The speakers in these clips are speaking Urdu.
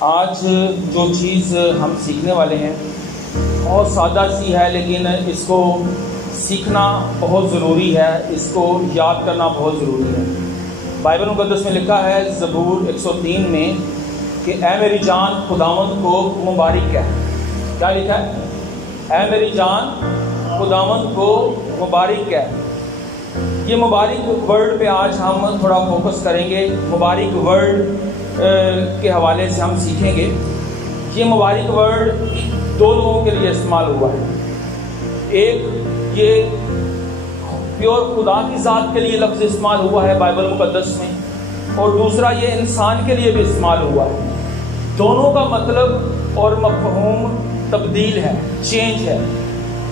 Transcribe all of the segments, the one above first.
آج جو چیز ہم سیکھنے والے ہیں بہت سادہ سی ہے، لیکن اس کو سیکھنا بہت ضروری ہے، اس کو یاد کرنا بہت ضروری ہے۔ بائبل مقدس میں لکھا ہے زبور 103 میں کہ اے میری جان خداوند کو مبارک ہے۔ کیا لکھا ہے؟ اے میری جان خداوند کو مبارک ہے۔ یہ مبارک ورڈ پہ آج ہم تھوڑا فوکس کریں گے۔ مبارک ورڈ کے حوالے سے ہم سیکھیں گے۔ یہ مبارک ورڈ دو لوگوں کے لیے استعمال ہوا ہے۔ ایک یہ پیور خدا کی ذات کے لیے لفظ استعمال ہوا ہے بائبل مقدس میں، اور دوسرا یہ انسان کے لیے بھی استعمال ہوا ہے۔ دونوں کا مطلب اور مفہوم تبدیل ہے، چینج ہے۔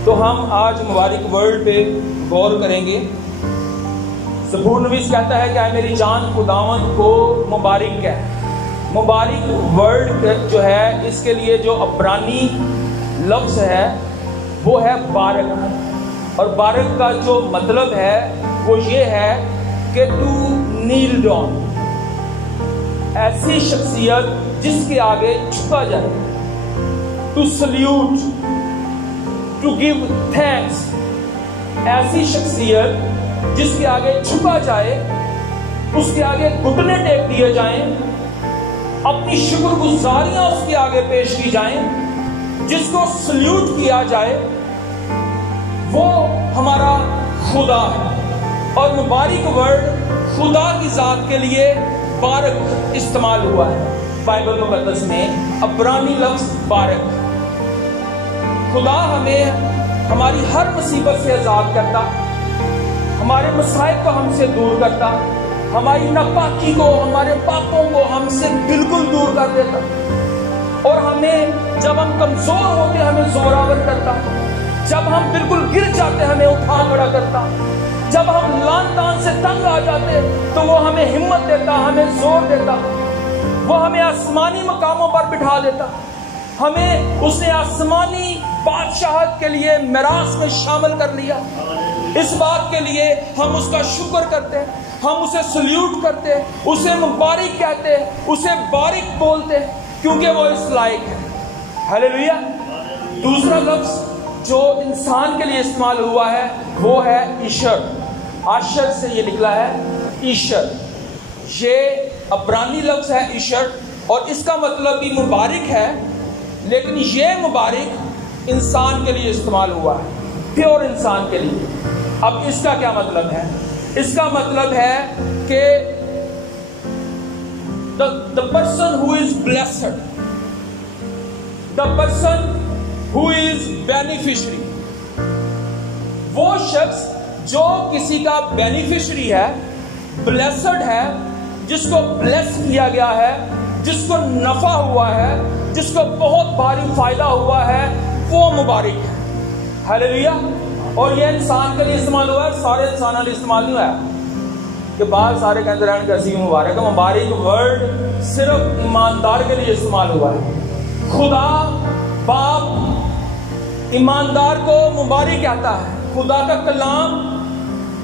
تو ہم آج مبارک ورڈ پہ غور کریں گے۔ زبور نویس کہتا ہے کہ اے میری جان خداوند کو مبارک ہے۔ مبارک ورڈ جو ہے اس کے لیے جو عبرانی لفظ ہے وہ ہے بارک، اور بارک کا جو مطلب ہے وہ یہ ہے کہ ٹو نیل ڈاؤن، ایسی شخصیت جس کے آگے جھکا جائے، to salute, to give thanks, ایسی شخصیت جس کے آگے جھکا جائے، اس کے آگے گھٹنے ٹیک دیے جائیں، اپنی شکر گزاریاں اس کے آگے پیش کی جائیں، جس کو سلیوٹ کیا جائے، وہ ہمارا خدا ہے۔ اور مبارک ورڈ خدا کی ذات کے لیے بارک استعمال ہوا ہے بائبل مقدس میں، عبرانی لفظ بارک۔ خدا ہمیں ہماری ہر مصیبت سے آزاد کرتا، ہمارے مسائل کو ہم سے دور کرتا، ہماری ناپاکی کو، ہمارے پاپوں کو ہم سے بالکل دور کر دیتا، اور ہمیں جب ہم کمزور ہوتے ہمیں زوراور کرتا، جب ہم بالکل گر جاتے ہمیں اٹھا کھڑا کرتا، جب ہم لان تان سے تنگ آ جاتے تو وہ ہمیں ہمت دیتا، ہمیں زور دیتا، وہ ہمیں آسمانی مقاموں پر بٹھا دیتا، ہمیں اس نے آسمانی بادشاہت کے لیے میراث میں شامل کر لیا۔ اس بات کے لیے ہم اس کا شکر کرتے، ہم اسے سلیوٹ کرتے، اسے مبارک کہتے، اسے بارک بولتے، کیونکہ وہ اس لائق ہے۔ ہلیلویا۔ دوسرا لفظ جو انسان کے لیے استعمال ہوا ہے وہ ہے ایشر۔ آشر سے یہ نکلا ہے ایشر۔ یہ عبرانی لفظ ہے ایشر، اور اس کا مطلب بھی مبارک ہے، لیکن یہ مبارک انسان کے لیے استعمال ہوا ہے، پیور انسان کے لیے۔ اب اس کا کیا مطلب ہے؟ اس کا مطلب ہے کہ the person who is blessed, the person who is beneficiary، وہ شخص جو کسی کا بینیفیشری ہے، blessed ہے، جس کو بلیس کیا گیا ہے، جس کو نفع ہوا ہے، جس کو بہت بھاری فائدہ ہوا ہے، وہ مبارک ہے۔ ہلیلویا۔ اور یہ انسان کے لیے استعمال ہوا ہے، سارے انسانوں کے لیے استعمال نہیں ہوا ہے کہ بعض سارے کے اندر کیسی مبارک ہے۔ مبارک ورڈ صرف ایماندار کے لیے استعمال ہوا ہے۔ خدا باپ ایماندار کو مبارک کہتا ہے، خدا کا کلام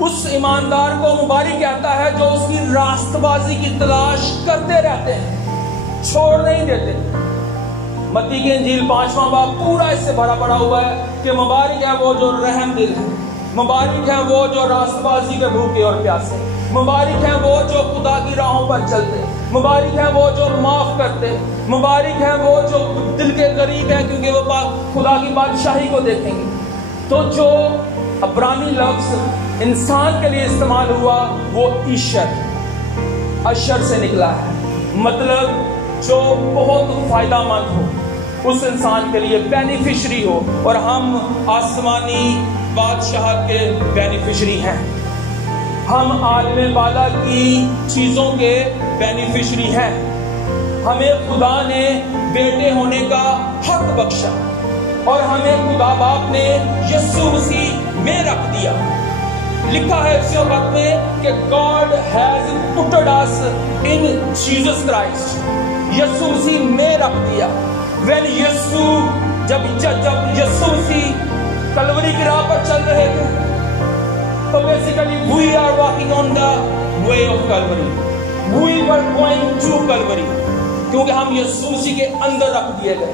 اس ایماندار کو مبارک کہتا ہے جو اس کی راست بازی کی تلاش کرتے رہتے ہیں، چھوڑ نہیں دیتے۔ متی کی انجیل 5واں باب پورا اس سے بھرا پڑا ہوا ہے کہ مبارک ہے وہ جو رحم دل ہے، مبارک ہے وہ جو راست بازی کے بھوکے اور پیاسے، مبارک ہے وہ جو خدا کی راہوں پر چلتے، مبارک ہے وہ جو معاف کرتے، مبارک ہے وہ جو دل کے قریب ہے کیونکہ وہ خدا کی بادشاہی کو دیکھیں گے۔ تو جو عبرانی لفظ انسان کے لیے استعمال ہوا وہ ایشر، اشر سے نکلا ہے، مطلب جو بہت فائدہ مند ہو، اس انسان کے لیے بینیفیشری ہو، اور ہم آسمانی بادشاہت کے بینیفیشری ہیں، ہم عالم بالا کی چیزوں کے بینیفیشری ہیں، ہمیں خدا نے بیٹے ہونے کا حق بخشا، اور ہمیں خدا باپ نے یسوع مسیح میں رکھ دیا۔ لکھا ہے اسی وقت میں کہ God has put us in Jesus Christ، یسوع مسیح میں رکھ دیا۔ when جب یسوع مسیح کلوری کی راہ پر چل رہے تھے تو basically we are walking on the way of Calvary, we were going to Calvary۔ کیونکہ ہم یسوع مسیح کے اندر رکھ دیے گئے.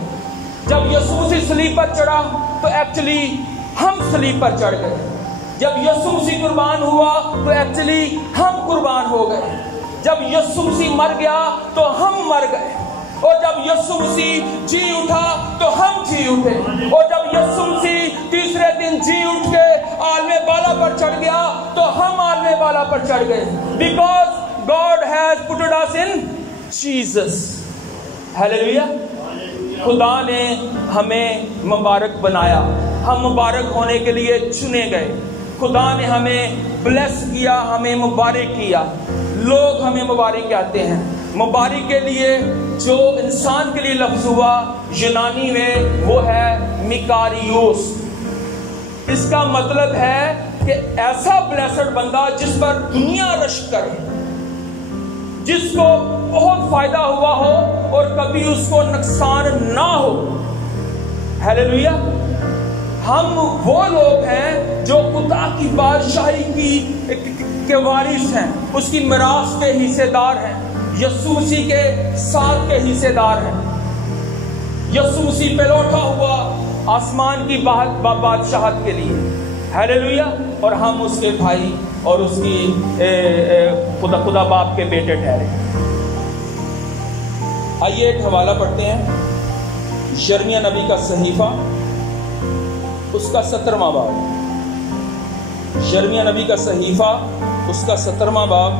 جب یسوع مسیح صلیب پر چڑھا تو ایکچولی ہم صلیب پر چڑھ گئے. جب یسوع مسیح قربان ہوا تو ایکچولی ہم قربان ہو گئے. جب یسوع مسیح مر گیا تو ہم مر گئے. اور جب یسوع مسیح جی اٹھا تو ہم جی اٹھے. اور جب یسوع مسیح تیسرے دن جی اٹھ کے عالم بالا پر چڑھ گیا تو ہم عالم بالا پر چڑھ گئے. Because God has put us in Jesus. Hallelujah. خدا نے ہمیں مبارک بنایا. ہم مبارک ہونے کے لیے چنے گئے. خدا نے ہمیں بلیس کیا, ہمیں مبارک کیا. لوگ ہمیں مبارک کہتے ہیں. مبارک کے لیے جو انسان کے لیے لفظ ہوا یونانی میں وہ ہے میکاریوس. اس کا مطلب ہے کہ ایسا بلیسڈ بندہ جس پر دنیا رشک کرے, جس کو بہت فائدہ ہوا ہو اور کبھی اس کو نقصان نہ ہو. ہیلیلویا. ہم وہ لوگ ہیں جو خدا کی بادشاہی کے وارث ہیں, اس کی میراث کے حصے دار ہیں, یسوع مسیح کے ساتھ کے حصے دار ہیں. یسوع مسیح پہ لوٹا ہوا آسمان کی بادشاہت کے لیے. ہیلیلویا. اور ہم اس کے بھائی اور اس کی خدا باپ کے بیٹے ٹھہرے. آئیے ایک حوالہ پڑھتے ہیں. یرمیہ نبی کا صحیفہ, اس کا 17واں باب. یرمیہ نبی کا صحیفہ, اس کا 17واں باب,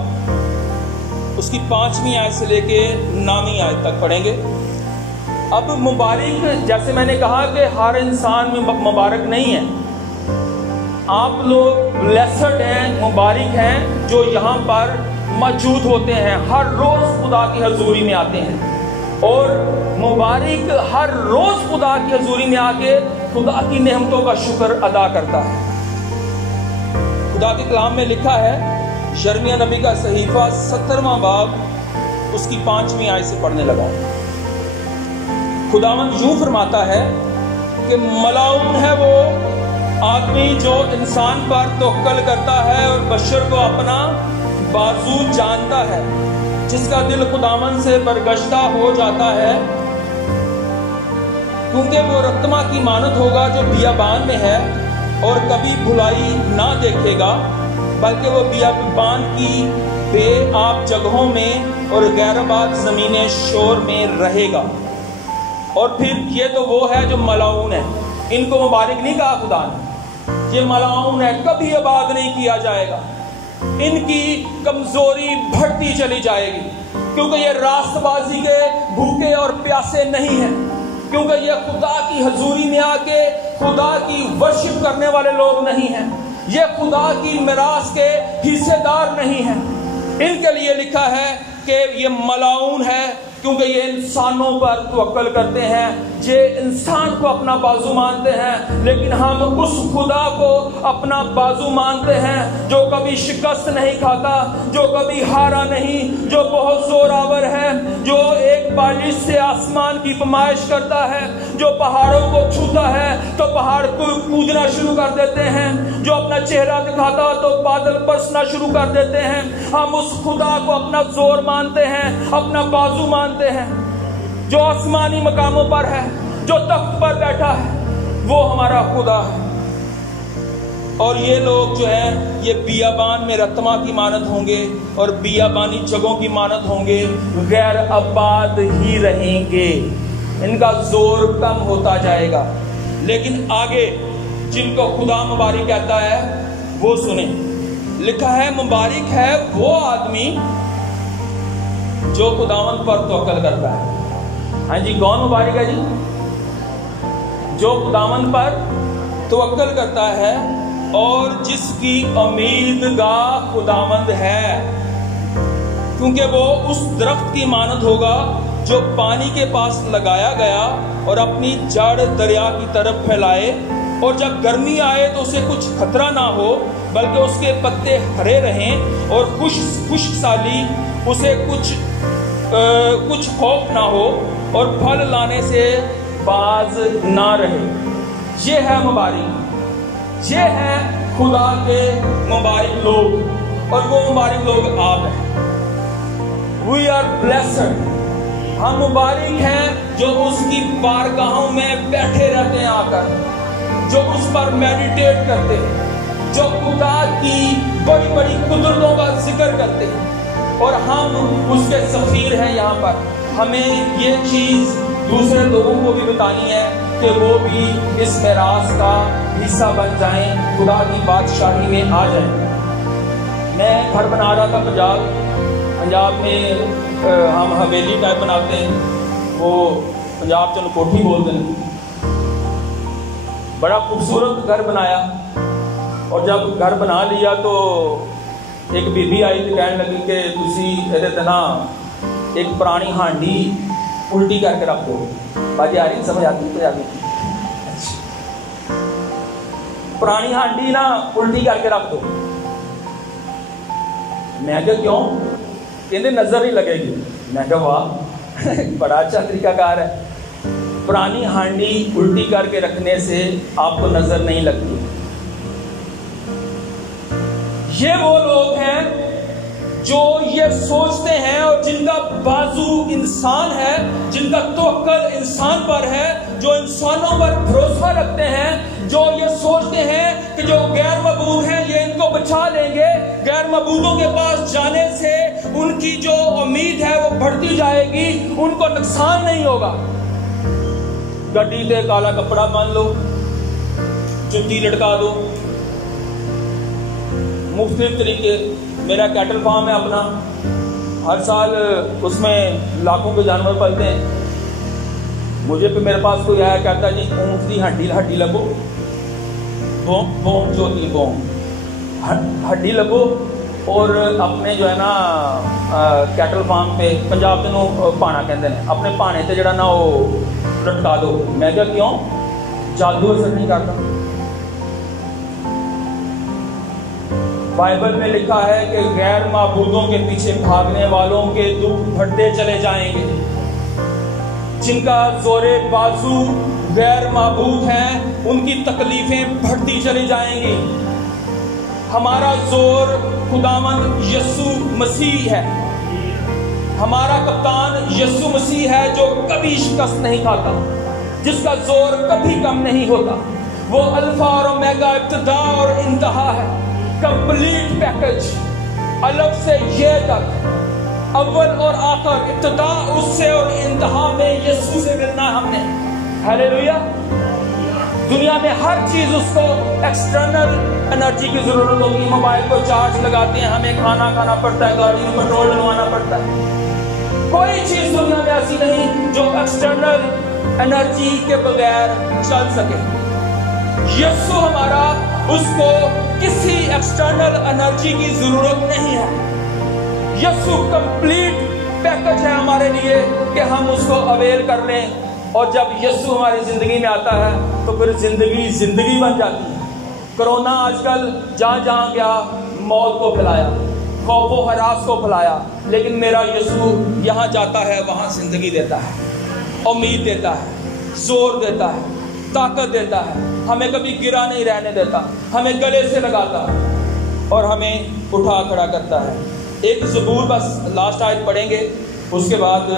اس کی 5ویں آیت سے لے کے 9ویں آیت تک پڑھیں گے. اب مبارک, جیسے میں نے کہا کہ ہر انسان میں مبارک نہیں ہے. آپ لوگ بلیسڈ ہیں, مبارک ہیں جو یہاں پر موجود ہوتے ہیں, ہر روز خدا کی حضوری میں آتے ہیں. اور مبارک ہر روز خدا کی حضوری میں آ کے خدا کی نعمتوں کا شکر ادا کرتا ہے. خدا کے کلام میں لکھا ہے, یرمیہ نبی کا صحیفہ 17واں باب, اس کی 5ویں آیت سے پڑھنے لگا. خداوند یوں فرماتا ہے کہ ملعون ہے وہ آدمی جو انسان پر توکل کرتا ہے اور بشر کو اپنا بازو جانتا ہے, جس کا دل خداوند سے برگشتہ ہو جاتا ہے. کیونکہ وہ رتما کی مانت ہوگا جو بیابان میں ہے اور کبھی بھلائی نہ دیکھے گا, بلکہ وہ بیابان کی بے آب جگہوں میں اور غیر آباد زمین شور میں رہے گا. اور پھر یہ تو وہ ہے جو ملعون ہے. ان کو مبارک نہیں کہا خدا نے, یہ ملعون ہے, کبھی آباد نہیں کیا جائے گا. ان کی کمزوری بڑھتی چلی جائے گی, کیونکہ یہ راست بازی کے بھوکے اور پیاسے نہیں ہیں, کیونکہ یہ خدا کی حضوری میں آ کے خدا کی ورشپ کرنے والے لوگ نہیں ہیں, یہ خدا کی میراث کے حصے دار نہیں ہیں. ان کے لیے لکھا ہے کہ یہ ملعون ہے, کیونکہ یہ انسانوں پر توکل کرتے ہیں, یہ انسان کو اپنا بازو مانتے ہیں. لیکن ہم اس خدا کو اپنا بازو مانتے ہیں جو کبھی شکست نہیں کھاتا, جو کبھی ہارا نہیں, جو بہت زوراور ہے, جو ایک بالش سے آسمان کی پیمائش کرتا ہے, جو پہاڑوں کو چھوتا ہے تو پہاڑ کو کودنا شروع کر دیتے ہیں, جو اپنا چہرہ دکھاتا تو بادل برسنا شروع کر دیتے ہیں. ہم اس خدا کو اپنا زور مانتے ہیں, اپنا بازو مانتے ہیں, جو آسمانی مقاموں پر ہے, جو تخت پر بیٹھا ہے, وہ ہمارا خدا ہے. اور یہ لوگ جو ہیں یہ بیابان میں رتما کی مانت ہوں گے اور بیابانی جگہوں کی مانت ہوں گے, غیر آباد ہی رہیں گے. ان کا زور کم ہوتا جائے گا. لیکن آگے جن کو خدا مبارک کہتا ہے وہ سنیں. لکھا ہے مبارک ہے وہ آدمی جو خداوند پر توکل کرتا ہے. ہاں جی, کون مبارک ہے جی؟ جو خداوند پر توکل کرتا ہے اور جس کی امید گاہ خداوند ہے. کیونکہ وہ اس درخت کی مانت ہوگا جو پانی کے پاس لگایا گیا اور اپنی جڑ دریا کی طرف پھیلائے, اور جب گرمی آئے تو اسے کچھ خطرہ نہ ہو, بلکہ اس کے پتے ہرے رہیں اور خشک سالی اسے کچھ خوف نہ ہو اور پھل لانے سے باز نہ رہے. یہ ہے مبارک, یہ ہے خدا کے مبارک لوگ, اور وہ مبارک لوگ آپ ہیں. We are blessed. ہم مبارک ہیں جو اس کی بارگاہوں میں بیٹھے رہتے ہیں آ کر، جو اس پر میڈیٹیٹ کرتے ہیں، جو خدا کی بڑی بڑی قدرتوں کا ذکر کرتے ہیں، اور ہم اس کے سفیر ہیں یہاں پر۔ ہمیں یہ چیز دوسرے لوگوں کو بھی بتانی ہے کہ وہ بھی اس میراث کا حصہ بن جائیں، خدا کی بادشاہی میں آ جائیں۔ میں گھر بنا رہا تھا پنجاب میں ہم حویلی ٹائپ بناتے ہیں، وہ پنجاب چلو کوٹھی بولتے ہیں۔ بڑا خوبصورت گھر بنایا، اور جب گھر بنا لیا تو ایک بی بی آئی تو کہنے لگی کہ تسی یہ نا ایک پرانی ہانڈی الٹی کر کے رکھ دو۔ باجی آ رہی سمجھ آتی تو آتی، پرانی ہانڈی نا الٹی کر کے رکھ دو۔ میں کہ کیوں؟ کہتے نظر نہیں لگے گی۔ میں کہ واہ بڑا اچھا طریقہ کار ہے، پرانی ہانڈی الٹی کر کے رکھنے سے آپ کو نظر نہیں لگتی۔ یہ وہ لوگ ہیں جو یہ سوچتے ہیں اور جن کا بازو انسان ہے، جن کا توکل انسان پر ہے، جو انسانوں پر بھروسہ رکھتے ہیں، جو یہ سوچتے ہیں کہ جو غیر معبود ہیں یہ ان کو بچا لیں گے۔ غیر معبودوں کے پاس جانے سے ان کی جو امید ہے وہ بڑھتی جائے گی، ان کو نقصان نہیں ہوگا۔ گڈی تے کالا کپڑا باندھ لو، جتی لٹکا دو، مختلف طریقے۔ میرا کیٹل فارم ہے اپنا، ہر سال اس میں لاکھوں کے جانور پلتے ہیں۔ مجھے پہ میرے پاس کوئی آیا کہتا جی اونٹ کی ہڈی لگو، بون جو ہوتی بون ہڈی لگو، اور اپنے جو ہے نا کیٹل فارم پہ پنجاب دنوں پانا کہتے ہیں، اپنے پانے تے جڑا نا وہ لٹکا دو۔ میں کہا کیوں؟ جادو اثر نہیں کرتا۔ بائبل میں لکھا ہے کہ غیر معبودوں کے پیچھے بھاگنے والوں کے دکھ بڑھتے چلے جائیں گے۔ جن کا زور بازو غیر معبود ہیں ان کی تکلیفیں بڑھتی چلی جائیں گی۔ ہمارا زور خداوند یسوع مسیح ہے، ہمارا کپتان یسوع مسیح ہے جو کبھی شکست نہیں کھاتا، جس کا زور کبھی کم نہیں ہوتا۔ وہ الفا اور اومیگا، ابتدا اور انتہا ہے، کمپلیٹ پیکج، الف سے یہ تک، اول اور آخر، ابتدا اس سے اور انتہا میں یسوع سے ملنا ہے ہم نے۔ ہلیلویا۔ دنیا میں ہر چیز اس کو ایکسٹرنل انرجی کی ضرورت ہوگی۔ موبائل کو چارج لگاتے ہیں، ہمیں کھانا کھانا پڑتا ہے، گاڑی میں پیٹرول ڈلوانا پڑتا ہے۔ کوئی چیز دنیا میں ایسی نہیں جو ایکسٹرنل انرجی کے بغیر چل سکے۔ یسوع ہمارا، اس کو کسی ایکسٹرنل انرجی کی ضرورت نہیں ہے۔ یسوع کمپلیٹ پیکج ہے ہمارے لیے کہ ہم اس کو اویل کر لیں، اور جب یسوع ہماری زندگی میں آتا ہے تو پھر زندگی بن جاتی ہے۔ کرونا آج کل جہاں جہاں گیا موت کو پھیلایا، خوف و ہراس کو پھیلایا، لیکن میرا یسوع یہاں جاتا ہے وہاں زندگی دیتا ہے، امید دیتا ہے، زور دیتا ہے، طاقت دیتا ہے، ہمیں کبھی گرا نہیں رہنے دیتا، ہمیں گلے سے لگاتا اور ہمیں اٹھا کھڑا کرتا ہے۔ ایک زبور بس لاسٹ آیت پڑھیں گے، اس کے بعد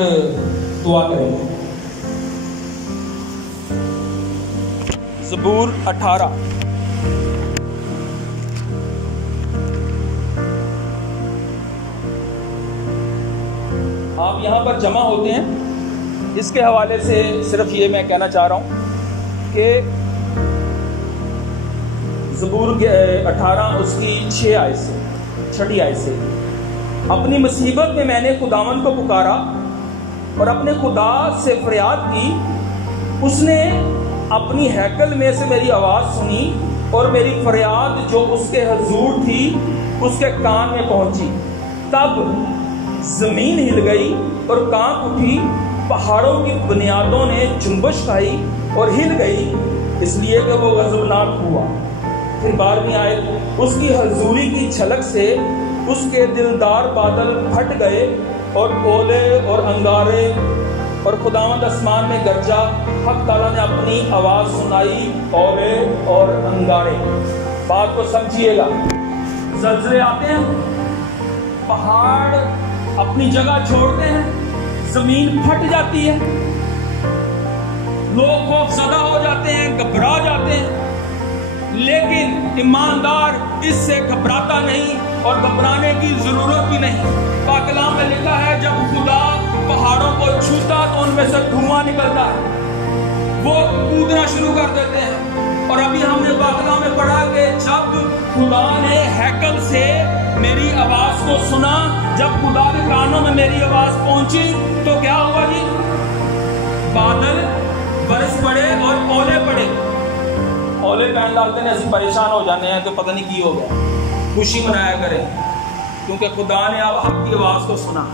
دعا کریں گے۔ زبور 18۔ آپ یہاں پر جمع ہوتے ہیں، اس کے حوالے سے صرف یہ میں کہنا چاہ رہا ہوں کہ زبور 18 اس کی 6 آیت سے 6 آیت سے، اپنی مصیبت میں نے خداوند کو پکارا اور اپنے خدا سے فریاد کی، اس نے اپنی ہیکل میں سے میری آواز سنی اور میری فریاد جو اس کے حضور تھی اس کے کان میں پہنچی۔ تب زمین ہل گئی اور کانپ اٹھی، پہاڑوں کی بنیادوں نے جنبش کھائی اور ہل گئی، اس لیے کہ وہ غضبناک ہوا۔ پھر 12ویں آیت، اس کی حضوری کی جھلک سے اس کے دلدار بادل پھٹ گئے اور اولے اور انگارے، اور خداوند آسمان میں گرجا، حق تعالیٰ نے اپنی آواز سنائی، اولے اور انگارے۔ بات کو سمجھیے گا، زلزلے آتے ہیں، پہاڑ اپنی جگہ چھوڑتے ہیں، زمین پھٹ جاتی ہے، لوگ خوف زدہ ہو جاتے ہیں، گھبرا جاتے ہیں، لیکن ایماندار اس سے گھبراتا نہیں اور گھبرانے کی ضرورت بھی نہیں۔ پاک کلام میں لکھا ہے جب خدا پہاڑوں کو چھوتا تو ان میں سے دھواں نکلتا ہے، وہ کودنا شروع کر دیتے ہیں۔ اور ابھی ہم نے پاک کلام میں پڑھا کہ جب خدا نے ہیکل سے میری آواز کو سنا، جب خدا کے کانوں میں میری آواز پہنچی تو کیا ہوا جی؟ بادل برس پڑے اور اولے پڑے۔ اولے پہن ڈالتے ہیں، ایسے پریشان ہو جانے ہیں کہ پتہ نہیں کی ہو گیا۔ خوشی منایا کریں کیونکہ خدا نے اب آپ کی آواز کو سنا۔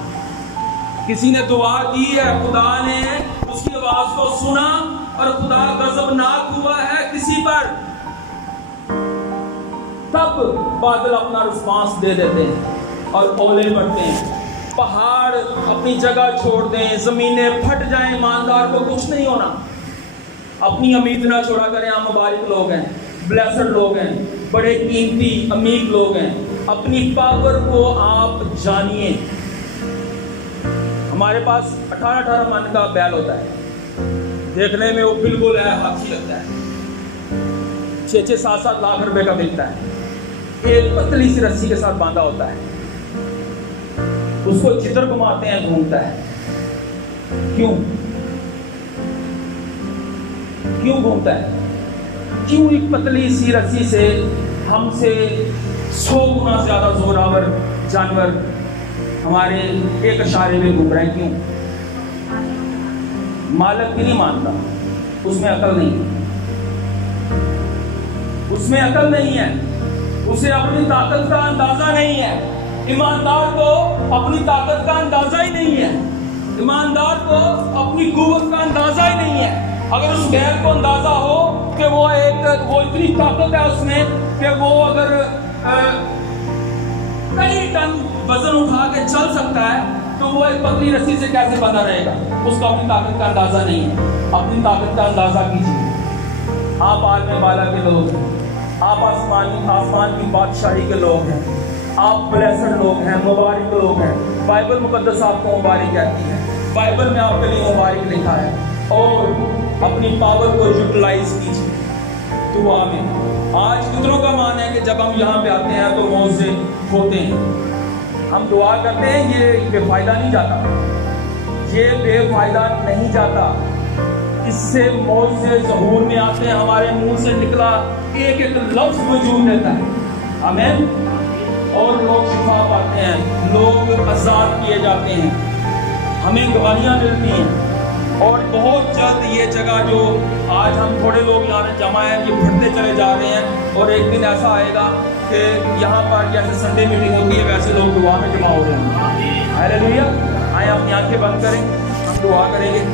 کسی نے دعا کی ہے، خدا نے اس کی آواز کو سنا اور خدا غضبناک ہوا ہے کسی پر، تب بادل اپنا رسپانس دے دیتے ہیں اور اولے پڑتے ہیں، پہاڑ اپنی جگہ چھوڑ دیں، زمینیں پھٹ جائیں، ایماندار کو کچھ نہیں ہونا۔ اپنی امید نہ چھوڑا کریں، آپ مبارک لوگ ہیں، بلیسڈ لوگ ہیں، بڑے قیمتی امید لوگ ہیں۔ اپنی پاور کو آپ جانیے۔ ہمارے پاس 18 من کا بیل ہوتا ہے، دیکھنے میں وہ بالکل ہے ہاتھی لگتا ہے، 6-7 لاکھ روپے کا ملتا ہے، ایک پتلی سی رسی کے ساتھ باندھا ہوتا ہے، اس کو جدھر گھماتے ہیں گھومتا ہے۔ کیوں گھومتا ہے؟ کیوں ایک پتلی سی رسی سے ہم سے 100 گنا زیادہ زوراور جانور ہمارے ایک اشارے میں گھوم رہے ہیں؟ کیوں؟ مالک بھی نہیں مانتا، اس میں عقل نہیں ہے، اس میں عقل نہیں ہے، اسے اپنی طاقت کا اندازہ نہیں ہے۔ ایماندار کو اپنی طاقت کا اندازہ ہی نہیں ہے، ایماندار کو اپنی قوت کا اندازہ ہی نہیں ہے۔ اگر اس بیل کو اندازہ ہو کہ وہ اتنی طاقت ہے اس میں کہ وہ اگر کئی ٹن وزن اٹھا کے چل سکتا ہے تو وہ ایک پتلی رسی سے کیسے بندھا رہے گا؟ اس کو اپنی طاقت کا اندازہ نہیں ہے۔ اپنی طاقت کا اندازہ کیجیے۔ آپ عالم بالا کے لوگ ہیں، آپ آسمان کی بادشاہی کے لوگ ہیں، آپ بلیسڈ لوگ ہیں، مبارک لوگ ہیں۔ بائبل مقدس آپ کو مبارک کہتی ہے، بائبل میں آپ کے لیے مبارک لکھا ہے، اور اپنی پاور کو یوٹیلائز کیجیے دعا میں۔ آج کتنوں کا مان ہے کہ جب ہم یہاں پہ آتے ہیں تو معجزے ہوتے ہیں، ہم دعا کرتے ہیں، یہ بے فائدہ نہیں جاتا، یہ بے فائدہ نہیں جاتا، اس سے معجزے ظہور میں آتے ہیں، ہمارے منہ سے نکلا ایک ایک لفظ وجود دیتا ہے۔ آمین۔ اور لوگ شفا پاتے ہیں، لوگ آزاد کیے جاتے ہیں، ہمیں گواہیاں ملتی ہیں۔ اور بہت جلد یہ جگہ جو آج ہم تھوڑے لوگ یہاں جمع ہیں، یہ بڑھتے چلے جا رہے ہیں، اور ایک دن ایسا آئے گا کہ یہاں پر جیسے سنڈے میٹنگ ہوتی ہے ویسے لوگ دعا میں جمع ہو رہے ہیں۔ ہاللیلویا۔ آئیں اپنی آنکھیں بند کریں، ہم دعا کریں گے۔